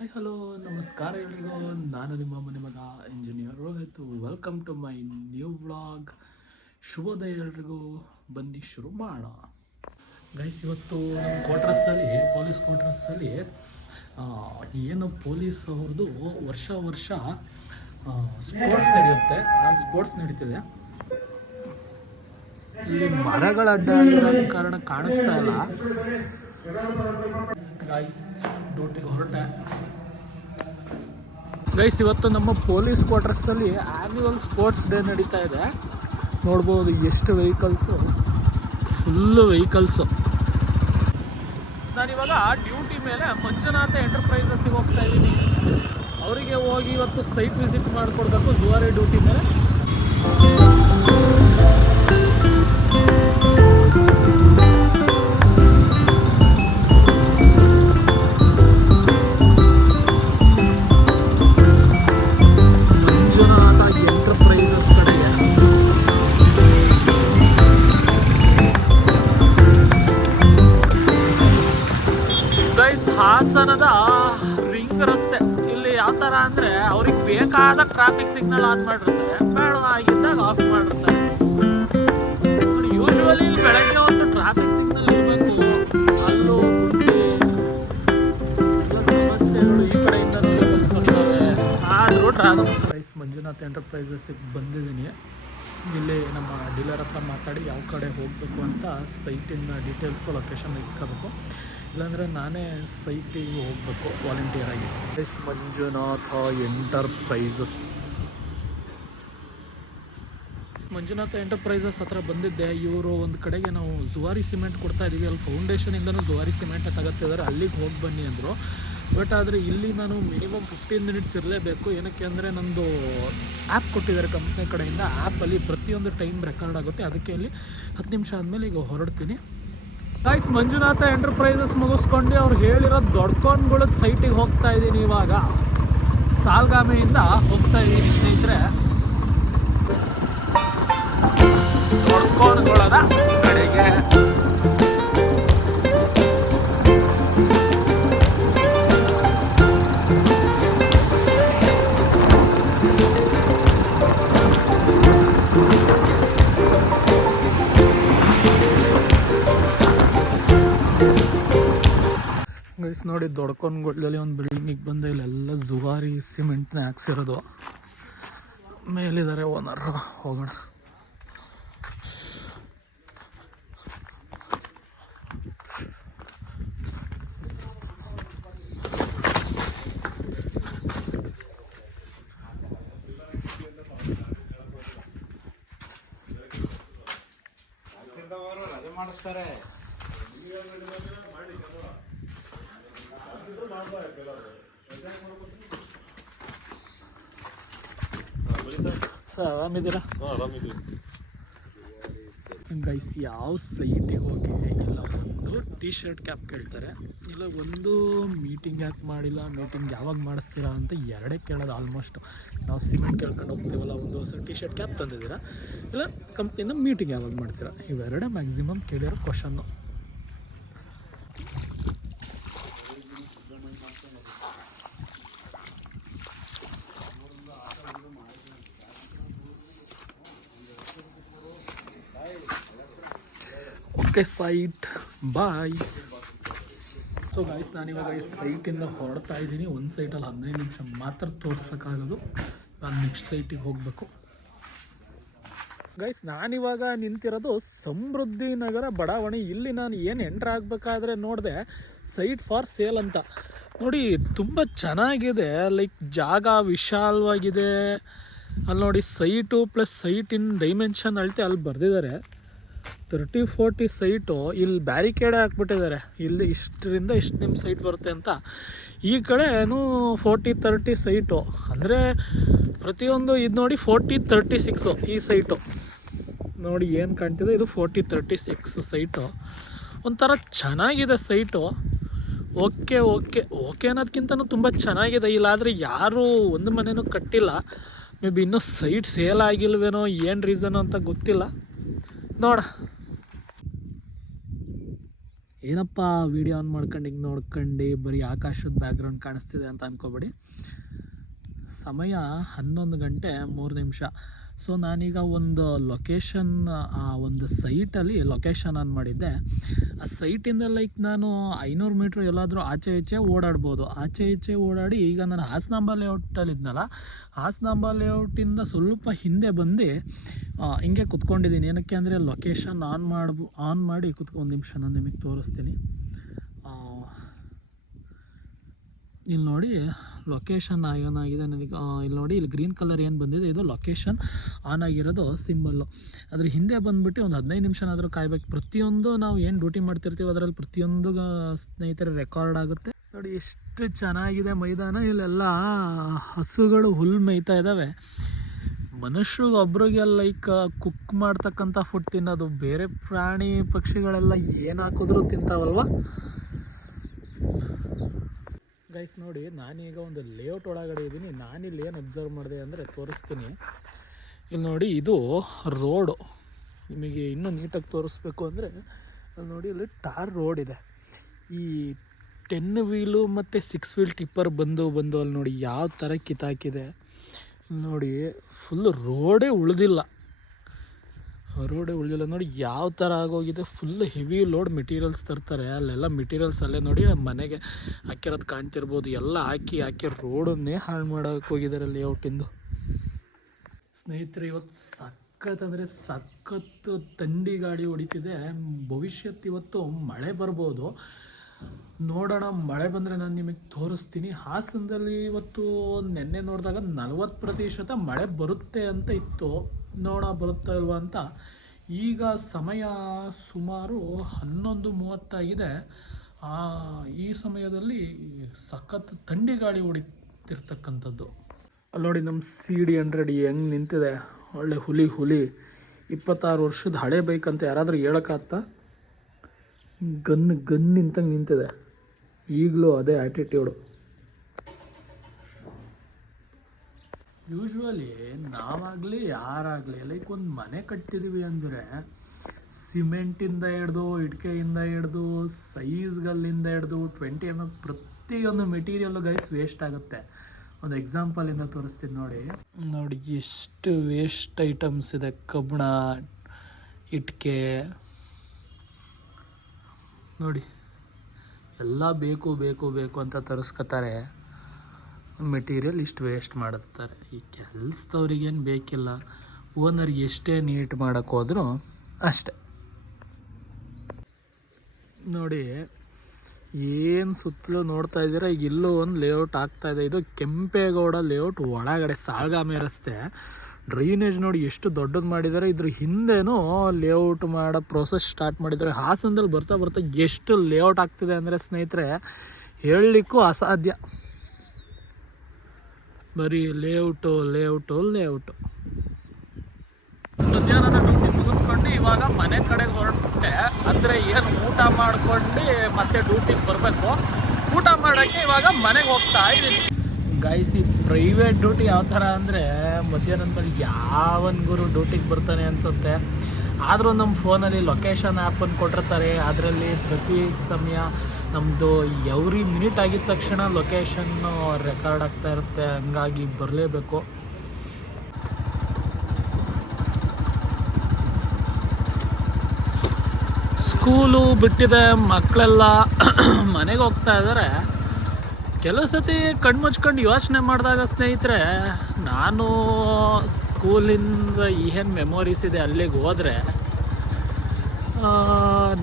Hi hello ನಮಸ್ಕಾರ ಎಲ್ರಿಗೂ. ನಾನು ನಿಮ್ಮ ಮನೆ ಮಗ engineer Rohit. Welcome to my new vlog. ಶುಭೋದಯ ಎಲ್ರಿಗೂ. ಬನ್ನಿ ಶುರು ಮಾಡೋಣ. ಗೈಸ್, ಇವತ್ತು ನಮ್ಮ ಕ್ವಾರ್ಟರ್ಸಲ್ಲಿ, ಪೊಲೀಸ್ ಕ್ವಾರ್ಟರ್ಸಲ್ಲಿ ಏನು ಪೊಲೀಸ್ ಅವ್ರದ್ದು ವರ್ಷ ವರ್ಷ ಸ್ಪೋರ್ಟ್ಸ್ ನಡೆಯುತ್ತೆ. ಆ ಸ್ಪೋರ್ಟ್ಸ್ ನಡೀತಿದೆ. ಇಲ್ಲಿ ಮರಗಳ ಅಡ್ಡ ಕಾರಣ ಕಾಣಿಸ್ತಾ ಇಲ್ಲ. ಗೈಸ್, ಡ್ಯೂಟಿಗೆ ಹೊರಟೆ. ಗೈಸ್, ಇವತ್ತು ನಮ್ಮ ಪೊಲೀಸ್ ಕ್ವಾರ್ಟರ್ಸಲ್ಲಿ ಆ್ಯನ್ಯುವಲ್ ಸ್ಪೋರ್ಟ್ಸ್ ಡೇ ನಡೀತಾ ಇದೆ. ನೋಡ್ಬೋದು ಎಷ್ಟು ವೆಹಿಕಲ್ಸು, ಫುಲ್ಲು ವೆಹಿಕಲ್ಸು. ನಾನಿವಾಗ ಡ್ಯೂಟಿ ಮೇಲೆ ಮಂಜುನಾಥ ಎಂಟರ್ಪ್ರೈಸಸ್ಸಿಗೆ ಹೋಗ್ತಾ ಇದ್ದೀನಿ. ಅವರಿಗೆ ಹೋಗಿ ಇವತ್ತು ಸೈಟ್ ವಿಸಿಟ್ ಮಾಡಿಕೊಡ್ಬೇಕು ಜುವಾರಿ ಡ್ಯೂಟಿ ಮೇಲೆ. ಹಾಸನದ ರಿಂಗ್ ರಸ್ತೆ ಇಲ್ಲಿ ಯಾವ ಥರ ಅಂದರೆ, ಅವ್ರಿಗೆ ಬೇಕಾದ ಟ್ರಾಫಿಕ್ ಸಿಗ್ನಲ್ ಆನ್ ಮಾಡಿರ್ತಾರೆ, ಬೇಡವಾಗಿದ್ದಾಗ ಆಫ್ ಮಾಡಿರ್ತಾರೆ. ಯೂಶ್ವಲಿ ಇಲ್ಲಿ ಬೆಳಗ್ಗೆ ಹೊತ್ತು ಟ್ರಾಫಿಕ್ ಸಿಗ್ನಲ್ ಇರಬೇಕು. ಅಲ್ಲೂ ಎಲ್ಲ ಸಮಸ್ಯೆಗಳು ಈ ಕಡೆಯಿಂದ ಬರ್ತವೆ. ಆದರೂ ರೈಸ್ ಮಂಜುನಾಥ್ ಎಂಟರ್ಪ್ರೈಸಸ್ಸಿಗೆ ಬಂದಿದ್ದೀನಿ. ಇಲ್ಲಿ ನಮ್ಮ ಡೀಲರ್ ಹತ್ರ ಮಾತಾಡಿ ಯಾವ ಕಡೆ ಹೋಗಬೇಕು ಅಂತ ಸೈಟಿನ ಡೀಟೇಲ್ಸು, ಲೊಕೇಶನ್ ಇಸ್ಕೋಬೇಕು. ಇಲ್ಲಾಂದರೆ ನಾನೇ ಸೈಟಿಗೆ ಹೋಗಬೇಕು ವಾಲಂಟಿಯರ್ ಆಗಿ. ಮಂಜುನಾಥ ಎಂಟರ್ಪ್ರೈಸಸ್. ಮಂಜುನಾಥ ಎಂಟರ್ಪ್ರೈಸಸ್ ಹತ್ರ ಬಂದಿದ್ದೆ. ಇವರು ಒಂದು ಕಡೆಗೆ ನಾವು ಜುವಾರಿ ಸಿಮೆಂಟ್ ಕೊಡ್ತಾ ಇದ್ದೀವಿ, ಅಲ್ಲಿ ಫೌಂಡೇಶನಿಂದನೂ ಜುವಾರಿ ಸಿಮೆಂಟ್ ತಗೋತಿದ್ದಾರೆ, ಅಲ್ಲಿಗೆ ಹೋಗಿ ಬನ್ನಿ ಅಂದರು. ಬಟ್ ಆದರೆ ಇಲ್ಲಿ ನಾನು ಮಿನಿಮಮ್ 15 ಮಿನಿಟ್ಸ್ ಇರಲೇಬೇಕು. ಏನಕ್ಕೆ ಅಂದರೆ ನಂದು ಆ್ಯಪ್ ಕೊಟ್ಟಿದ್ದಾರೆ ಕಂಪ್ನಿ ಕಡೆಯಿಂದ. ಆ್ಯಪಲ್ಲಿ ಪ್ರತಿಯೊಂದು ಟೈಮ್ ರೆಕಾರ್ಡ್ ಆಗುತ್ತೆ. ಅದಕ್ಕೆ ಅಲ್ಲಿ 10 ನಿಮಿಷ ಆದಮೇಲೆ ಈಗ ಹೊರಡ್ತೀನಿ. ಗೈಸ್, ಮಂಜುನಾಥ ಎಂಟರ್ಪ್ರೈಸಸ್ ಮುಗಿಸ್ಕೊಂಡು ಅವ್ರು ಹೇಳಿರೋ ದೊಡ್ಕೋನ್ಗಳದ ಸೈಟಿಗೆ ಹೋಗ್ತಾ ಇದ್ದೀನಿ. ಇವಾಗ ಸಾಲ್ಗಾಮೆಯಿಂದ ಹೋಗ್ತಾ ಇದ್ದೀನಿ ಸ್ನೇಹಿತರೆ. ದೊಡ್ಕೋನ್ಗಳದ ಕಡೆಗೆ ಗೈಸ್ ನೋಡಿ, ದೊಡ್ಕೊಂಡ್ಗಳಲ್ಲಿ ಒಂದು ಬಿಲ್ಡಿಂಗಿಗೆ ಬಂದ ಇಲ್ಲೆಲ್ಲ ಜುವಾರಿ ಸಿಮೆಂಟ್ನ ಹಾಕ್ಸಿರೋದು. ಮೇಲಿದ್ದಾರೆ ಓನರ್. ಹೋಗೋಣ. ಮಾಡಿಸ್ತಾರೆ. ಸರ್, ಆರಾಮಿದ್ದೀರಾ? ಗೈಸ್, ಯಾವ ಸೈಟಿಗೆ ಹೋಗಿ ಇಲ್ಲ ಒಂದು ಟಿ ಶರ್ಟ್ ಕ್ಯಾಪ್ ಕೇಳ್ತಾರೆ, ಇಲ್ಲ ಒಂದು ಮೀಟಿಂಗ್ ಯಾಕೆ ಮಾಡಿಲ್ಲ, ಮೀಟಿಂಗ್ ಯಾವಾಗ ಮಾಡಿಸ್ತೀರಾ ಅಂತ ಎರಡೇ ಕೇಳೋದು. ಆಲ್ಮೋಸ್ಟ್ ನಾವು ಸಿಮೆಂಟ್ ಕೇಳ್ಕೊಂಡು ಹೋಗ್ತೀವಲ್ಲ, ಒಂದು ಹೊಸ ಟಿ ಶರ್ಟ್ ಕ್ಯಾಪ್ ತಂದಿದ್ದೀರಾ, ಇಲ್ಲ ಕಂಪ್ನಿಯಿಂದ ಮೀಟಿಂಗ್ ಯಾವಾಗ ಮಾಡ್ತೀರಾ, ಇವೆರಡೇ ಮ್ಯಾಕ್ಸಿಮಮ್ ಕೇಳಿರೋ ಕ್ವಶನ್ನು. ಓಕೆ ಸೈಟ್, ಬಾಯ್. ಸೊ ಗೈಸ್, ನಾನಿವಾಗ ಈ ಸೈಟಿಂದ ಹೊರಡ್ತಾ ಇದ್ದೀನಿ. ಒಂದು ಸೈಟಲ್ಲಿ 15 ನಿಮಿಷ ಮಾತ್ರ ತೋರ್ಸೋಕ್ಕಾಗೋದು. ನಾನು ನೆಕ್ಸ್ಟ್ ಸೈಟಿಗೆ ಹೋಗಬೇಕು. ಗೈಸ್, ನಾನಿವಾಗ ನಿಂತಿರೋದು ಸಮೃದ್ಧಿ ನಗರ ಬಡಾವಣೆ. ಇಲ್ಲಿ ನಾನು ಏನು ಎಂಟ್ರ್ ಆಗಬೇಕಾದ್ರೆ ನೋಡಿದೆ ಸೈಟ್ ಫಾರ್ ಸೇಲ್ ಅಂತ. ನೋಡಿ, ತುಂಬ ಚೆನ್ನಾಗಿದೆ. ಲೈಕ್ ಜಾಗ ವಿಶಾಲವಾಗಿದೆ. ಅಲ್ಲಿ ನೋಡಿ, ಸೈಟು ಪ್ಲಸ್ ಸೈಟಿನ ಡೈಮೆನ್ಷನ್ ಅಳತೆ ಅಲ್ಲಿ ಬರೆದಿದ್ದಾರೆ. 30-40 ಸೈಟು. ಇಲ್ಲಿ ಬ್ಯಾರಿಕೇಡೇ ಹಾಕ್ಬಿಟ್ಟಿದ್ದಾರೆ, ಇಲ್ಲಿ ಇಷ್ಟರಿಂದ ಇಷ್ಟು ನಿಮ್ಮ ಸೈಟ್ ಬರುತ್ತೆ ಅಂತ. ಈ ಕಡೆನೂ 40-30 ಸೈಟು. ಅಂದರೆ ಪ್ರತಿಯೊಂದು ಇದು ನೋಡಿ 40-36 ಈ ಸೈಟು. ನೋಡಿ ಏನು ಕಾಣ್ತಿದೆ, ಇದು 40-36 ಸೈಟು. ಒಂಥರ ಚೆನ್ನಾಗಿದೆ ಸೈಟು. ಓಕೆ ಅನ್ನೋದಕ್ಕಿಂತನೂ ತುಂಬ ಚೆನ್ನಾಗಿದೆ. ಇಲ್ಲಾದರೆ ಯಾರೂ ಒಂದು ಮನೆಯೂ ಕಟ್ಟಿಲ್ಲ. ಮೇ ಬಿ ಇನ್ನೂ ಸೈಟ್ ಸೇಲ್ ಆಗಿಲ್ವೇನೋ, ಏನು ರೀಸನು ಅಂತ ಗೊತ್ತಿಲ್ಲ. ನೋಡ, ಏನಪ್ಪ ವಿಡಿಯೋ ಆನ್ ಮಾಡ್ಕೊಂಡು ಹಿಂಗೆ ನೋಡ್ಕೊಂಡು ಬರೀ ಆಕಾಶದ ಬ್ಯಾಕ್ಗ್ರೌಂಡ್ ಕಾಣಿಸ್ತಿದೆ ಅಂತ ಅಂದ್ಕೋಬೇಡಿ. ಸಮಯ 11 ಗಂಟೆ 3 ನಿಮಿಷ. ಸೊ ನಾನೀಗ ಒಂದು ಲೊಕೇಶನ್, ಆ ಒಂದು ಸೈಟಲ್ಲಿ ಲೊಕೇಶನ್ ಆನ್ ಮಾಡಿದ್ದೆ. ಆ ಸೈಟಿಂದ ಲೈಕ್ ನಾನು 500 ಮೀಟ್ರ್ ಎಲ್ಲಾದರೂ ಆಚೆ ಈಚೆ ಓಡಾಡ್ಬೋದು. ಆಚೆ ಈಚೆ ಓಡಾಡಿ ಈಗ ನಾನು ಹಾಸನಾಂಬ ಲೇಔಟಲ್ಲಿದ್ನಲ್ಲ, ಹಾಸನಾಂಬ ಲೇಔಟಿಂದ ಸ್ವಲ್ಪ ಹಿಂದೆ ಬಂದು ಹಿಂಗೆ ಕುತ್ಕೊಂಡಿದ್ದೀನಿ. ಏನಕ್ಕೆ ಅಂದರೆ ಲೊಕೇಶನ್ ಆನ್ ಮಾಡಿ ಒಂದು ನಿಮಿಷ ನಾನು ನಿಮಗೆ ತೋರಿಸ್ತೀನಿ. ಇಲ್ಲಿ ನೋಡಿ ಲೊಕೇಶನ್ ಆನ್ ಆಗಿದೆ ನನಗೆ. ಇಲ್ಲಿ ನೋಡಿ, ಇಲ್ಲಿ ಗ್ರೀನ್ ಕಲರ್ ಏನು ಬಂದಿದೆ ಇದು ಲೊಕೇಶನ್ ಆನ್ ಆಗಿರೋದು ಸಿಂಬಲ್ಲು. ಅದ್ರ ಹಿಂದೆ ಬಂದುಬಿಟ್ಟು ಒಂದು 15 ನಿಮಿಷನಾದರೂ ಕಾಯ್ಬೇಕು. ಪ್ರತಿಯೊಂದು ನಾವು ಏನು ಡ್ಯೂಟಿ ಮಾಡ್ತಿರ್ತೀವಿ ಅದರಲ್ಲಿ ಪ್ರತಿಯೊಂದು ಸ್ನೇಹಿತರೆ ರೆಕಾರ್ಡ್ ಆಗುತ್ತೆ. ನೋಡಿ ಎಷ್ಟು ಚೆನ್ನಾಗಿದೆ ಮೈದಾನ. ಇಲ್ಲೆಲ್ಲ ಹಸುಗಳು ಹುಲ್ಲು ಮೇಯ್ತಾ ಇದ್ದಾವೆ. ಮನುಷ್ಯರಿಗೆ ಒಬ್ರಿಗೆ ಲೈಕ್ ಕುಕ್ ಮಾಡ್ತಕ್ಕಂಥ ಫುಡ್ ತಿನ್ನೋದು, ಬೇರೆ ಪ್ರಾಣಿ ಪಕ್ಷಿಗಳೆಲ್ಲ ಏನು ಹಾಕಿದ್ರೂ ತಿಂತಾವಲ್ವ ಗೈಸ್. ನೋಡಿ ನಾನೀಗ ಒಂದು ಲೇಔಟ್ ಒಳಗಡೆ ಇದ್ದೀನಿ. ನಾನಿಲ್ಲಿ ಏನು ಅಬ್ಸರ್ವ್ ಮಾಡಿದೆ ಅಂದರೆ ತೋರಿಸ್ತೀನಿ. ಇಲ್ಲಿ ನೋಡಿ, ಇದು ರೋಡು. ನಿಮಗೆ ಇನ್ನೂ ನೀಟಾಗಿ ತೋರಿಸ್ಬೇಕು ಅಂದರೆ ಅಲ್ಲಿ ನೋಡಿ, ಇಲ್ಲಿ ಟಾರ್ ರೋಡ್ ಇದೆ. ಈ 10 ವೀಲು ಮತ್ತು 6 ವೀಲ್ ಟಿಪ್ಪರ್ ಬಂದು ಅಲ್ಲಿ ನೋಡಿ ಯಾವ ಥರ ಕಿತ್ತಾಕಿದೆ. ನೋಡಿ ಫುಲ್ಲು ರೋಡೇ ಉಳಿದಿಲ್ಲ ನೋಡಿ ಯಾವ ಥರ ಆಗೋಗಿದೆ. ಫುಲ್ ಹೆವಿ ಲೋಡ್ ಮೆಟೀರಿಯಲ್ಸ್ ತರ್ತಾರೆ. ಅಲ್ಲೆಲ್ಲ ಮೆಟೀರಿಯಲ್ಸ್ ಅಲ್ಲೇ ನೋಡಿ ಮನೆಗೆ ಹಾಕಿರೋದು ಕಾಣ್ತಿರ್ಬೋದು. ಎಲ್ಲ ಹಾಕಿ ರೋಡನ್ನೇ ಹಾಳು ಮಾಡೋಕೆ ಹೋಗಿದ್ದಾರೆ ಲೇಔಟಿಂದು. ಸ್ನೇಹಿತರೆ, ಇವತ್ತು ಸಖತ್ ಅಂದರೆ ಸಖತ್ತು ಥಂಡಿ ಗಾಳಿ ಹೊಡಿತಿದೆ. ಭವಿಷ್ಯತ್ತು ಇವತ್ತು ಮಳೆ ಬರ್ಬೋದು. ನೋಡೋಣ, ಮಳೆ ಬಂದರೆ ನಾನು ನಿಮಗೆ ತೋರಿಸ್ತೀನಿ. ಹಾಸನದಲ್ಲಿ ಇವತ್ತು ನೆನ್ನೆ ನೋಡಿದಾಗ 40% ಮಳೆ ಬರುತ್ತೆ ಅಂತ ಇತ್ತು. ನೋಡ ಬರುತ್ತಾ ಇಲ್ವಾ ಅಂತ. ಈಗ ಸಮಯ ಸುಮಾರು 11:30 ಆಗಿದೆ. ಈ ಸಮಯದಲ್ಲಿ ಸಖತ್ ಥಂಡಿ ಗಾಳಿ ಹೊಡಿತಿರ್ತಕ್ಕಂಥದ್ದು. ಅಲ್ಲಿ ನೋಡಿ ನಮ್ಮ CD100 ಹೆಂಗೆ ನಿಂತಿದೆ. ಒಳ್ಳೆ ಹುಲಿ 26 ವರ್ಷದ ಹಳೆ ಬೈಕ್ ಅಂತ ಯಾರಾದರೂ ಹೇಳೋಕ್ಕಾಗ್ತಾ? ಗನ್ ನಿಂತಂಗೆ ನಿಂತಿದೆ. ಈಗಲೂ ಅದೇ ಆ್ಯಟಿಟ್ಯೂಡು. ಯೂಶ್ವಲಿ ನಾವಾಗಲಿ ಯಾರಾಗಲಿ ಲೈಕ್ ಒಂದು ಮನೆ ಕಟ್ತಿದ್ದೀವಿ ಅಂದರೆ ಸಿಮೆಂಟಿಂದ ಹಿಡ್ದು, ಇಟ್ಕೆಯಿಂದ ಹಿಡ್ದು, ಸೈಜ್ಗಲ್ಲಿಂದ ಹಿಡ್ದು 20 mm ಪ್ರತಿಯೊಂದು ಮೆಟೀರಿಯಲ್ಲು ಗೈಸ್ ವೇಸ್ಟ್ ಆಗುತ್ತೆ. ಒಂದು ಎಕ್ಸಾಂಪಲಿಂದ ತೋರಿಸ್ತೀನಿ ನೋಡಿ ಎಷ್ಟು ವೇಸ್ಟ್ ಐಟಮ್ಸ್ ಇದೆ. ಕಬ್ಬಣ, ಇಟ್ಕೆ ನೋಡಿ ಎಲ್ಲ ಬೇಕು ಅಂತ ತರಿಸ್ಕೊತಾರೆ. ಮೆಟೀರಿಯಲ್ ಇಷ್ಟು ವೇಸ್ಟ್ ಮಾಡುತ್ತಾರೆ. ಈ ಕೆಲಸದವ್ರಿಗೇನು ಬೇಕಿಲ್ಲ. ಓನರ್ ಎಷ್ಟೇ ನೀಟ್ ಮಾಡೋಕ್ಕೆ ಹೋದರೂ ಅಷ್ಟೆ. ನೋಡಿ ಏನು ಸುತ್ತಲೂ ನೋಡ್ತಾ ಇದ್ದೀರಾ. ಈಗ ಇಲ್ಲೂ ಒಂದು ಲೇಔಟ್ ಆಗ್ತಾಯಿದೆ. ಇದು ಕೆಂಪೇಗೌಡ ಲೇಔಟ್ ಒಳಗಡೆ ಸಾಲ್ಗಾಮೆ ರಸ್ತೆ. ಡ್ರೈನೇಜ್ ನೋಡಿ ಎಷ್ಟು ದೊಡ್ಡದು ಮಾಡಿದ್ದಾರೆ. ಇದ್ರ ಹಿಂದೆನೂ ಲೇಔಟ್ ಮಾಡೋ ಪ್ರೋಸೆಸ್ ಸ್ಟಾರ್ಟ್ ಮಾಡಿದ್ದಾರೆ. ಹಾಸನದಲ್ಲಿ ಬರ್ತಾ ಎಷ್ಟು ಲೇಔಟ್ ಆಗ್ತಿದೆ ಅಂದರೆ ಸ್ನೇಹಿತರೆ ಹೇಳಲಿಕ್ಕೂ ಅಸಾಧ್ಯ. ಬರೀ ಲೇಔಟು. ಮಧ್ಯಾಹ್ನದ ಡ್ಯೂಟಿ ಮುಗಿಸ್ಕೊಂಡು ಇವಾಗ ಮನೆ ಕಡೆಗೆ ಹೊರಟೆ. ಅಂದರೆ ಏನು ಊಟ ಮಾಡ್ಕೊಂಡು ಮತ್ತೆ ಡ್ಯೂಟಿಗೆ ಬರಬೇಕು. ಊಟ ಮಾಡೋಕ್ಕೆ ಇವಾಗ ಮನೆಗೆ ಹೋಗ್ತಾ ಇದ್ದೀನಿ. ಗೈಸ್, ಈ ಪ್ರೈವೇಟ್ ಡ್ಯೂಟಿ ಯಾವ ಥರ ಅಂದರೆ ಮಧ್ಯಾಹ್ನದ ಮೇಲೆ ಯಾವನ್ ಗುರು ಡ್ಯೂಟಿಗೆ ಬರ್ತಾನೆ ಅನಿಸುತ್ತೆ. ಆದರೂ ನಮ್ಮ ಫೋನಲ್ಲಿ ಲೊಕೇಶನ್ ಆ್ಯಪನ್ನು ಕೊಟ್ಟಿರ್ತಾರೆ. ಅದರಲ್ಲಿ ಪ್ರತಿ ಸಮಯ ನಮ್ಮದು ಎವ್ರಿ ಮಿನಿಟ್ ಆಗಿದ ತಕ್ಷಣ ಲೊಕೇಶನ್ನು ರೆಕಾರ್ಡ್ ಆಗ್ತಾ ಇರುತ್ತೆ. ಹಂಗಾಗಿ ಬರಲೇಬೇಕು. ಸ್ಕೂಲು ಬಿಟ್ಟಿದೆ, ಮಕ್ಕಳೆಲ್ಲ ಮನೆಗೆ ಹೋಗ್ತಾ ಇದ್ದಾರೆ. ಕೆಲವು ಸತಿ ಕಣ್ಮುಚ್ಕೊಂಡು ಯೋಚನೆ ಮಾಡಿದಾಗ ಸ್ನೇಹಿತರೆ, ನಾನು ಸ್ಕೂಲಿಂದ ಏನು ಮೆಮೊರೀಸ್ ಇದೆ ಅಲ್ಲಿಗೆ ಹೋದರೆ,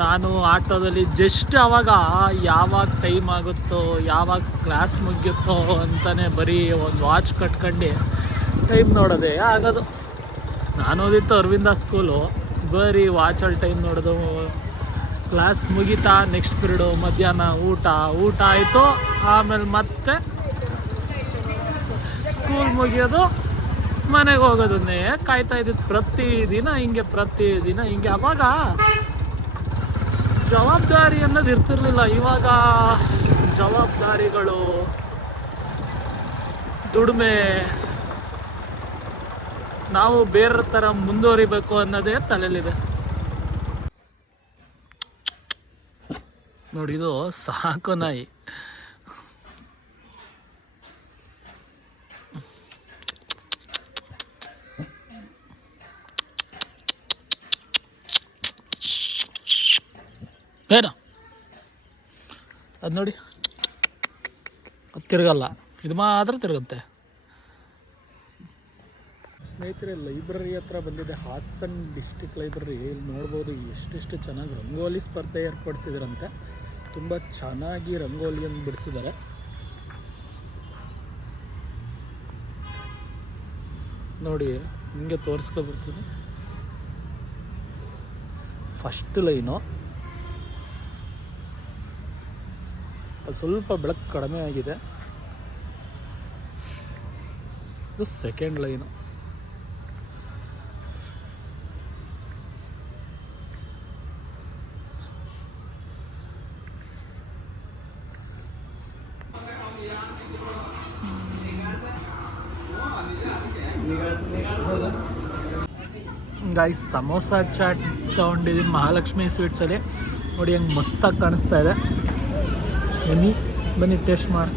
ನಾನು ಆಟೋದಲ್ಲಿ ಜಸ್ಟ್ ಆವಾಗ ಯಾವಾಗ ಟೈಮ್ ಆಗುತ್ತೋ, ಯಾವಾಗ ಕ್ಲಾಸ್ ಮುಗಿಯುತ್ತೋ ಅಂತಲೇ ಬರೀ ಒಂದು ವಾಚ್ ಕಟ್ಕೊಂಡು ಟೈಮ್ ನೋಡೋದೇ ಆಗೋದು. ನಾನು ಓದಿತ್ತು ಅರವಿಂದ ಸ್ಕೂಲು. ಬರೀ ವಾಚಲ್ಲಿ ಟೈಮ್ ನೋಡೋದು. ಕ್ಲಾಸ್ ಮುಗಿತಾ ನೆಕ್ಸ್ಟ್ ಪೀರಿಯಡು, ಮಧ್ಯಾಹ್ನ ಊಟ ಆಯಿತು, ಆಮೇಲೆ ಮತ್ತೆ ಸ್ಕೂಲ್ ಮುಗಿಯೋದು, ಮನೆಗೆ ಹೋಗೋದನ್ನೇ ಕಾಯ್ತಾ ಇದ್ದಿದ್ದು. ಪ್ರತಿದಿನ ಹಿಂಗೆ. ಅವಾಗ ಜವಾಬ್ದಾರಿ ಅನ್ನೋದು ಇರ್ತಿರ್ಲಿಲ್ಲ. ಇವಾಗ ಜವಾಬ್ದಾರಿಗಳು, ದುಡಿಮೆ, ನಾವು ಬೇರೆ ಥರ ಮುಂದುವರಿಬೇಕು ಅನ್ನೋದೇ ತಲೆಯಲ್ಲಿದೆ. ನೋಡಿ, ಇದು ಸಾಕು ನಾಯಿ. ಏನು ಅದು ನೋಡಿ, ಅದು ತಿರುಗಲ್ಲ, ಇದು ಮಾತ್ರ ತಿರುಗುತ್ತೆ. ಸ್ನೇಹಿತರೆ, ಲೈಬ್ರರಿ ಹತ್ರ ಬಂದಿದೆ, ಹಾಸನ್ ಡಿಸ್ಟಿಕ್ ಲೈಬ್ರರಿ. ಇಲ್ಲಿ ನೋಡ್ಬೋದು ಎಷ್ಟೆಷ್ಟು ಚೆನ್ನಾಗಿ ರಂಗೋಲಿ ಸ್ಪರ್ಧೆ ಏರ್ಪಡಿಸಿದ್ರಂತೆ. ತುಂಬ ಚೆನ್ನಾಗಿ ರಂಗೋಲಿಯನ್ನು ಬಿಡಿಸಿದ್ದಾರೆ. ನೋಡಿ, ಹಿಂಗೆ ತೋರಿಸ್ಕೊಬಿಡ್ತೀನಿ. ಫಸ್ಟ್ ಲೈನು ಅದು ಸ್ವಲ್ಪ ಬೆಳಕು ಕಡಿಮೆ ಆಗಿದೆ. ಇದು second line. Guys, samosa chaat ತೊಗೊಂಡಿದ್ದೀನಿ ಮಹಾಲಕ್ಷ್ಮಿ ಸ್ವೀಟ್ಸಲ್ಲಿ. ನೋಡಿ, ಹೆಂಗೆ ಮಸ್ತಾಗಿ ಕಾಣಿಸ್ತಾ ಇದೆ. ಬನ್ನಿ ಟೇಸ್ಟ್ ಮಾಡಿ.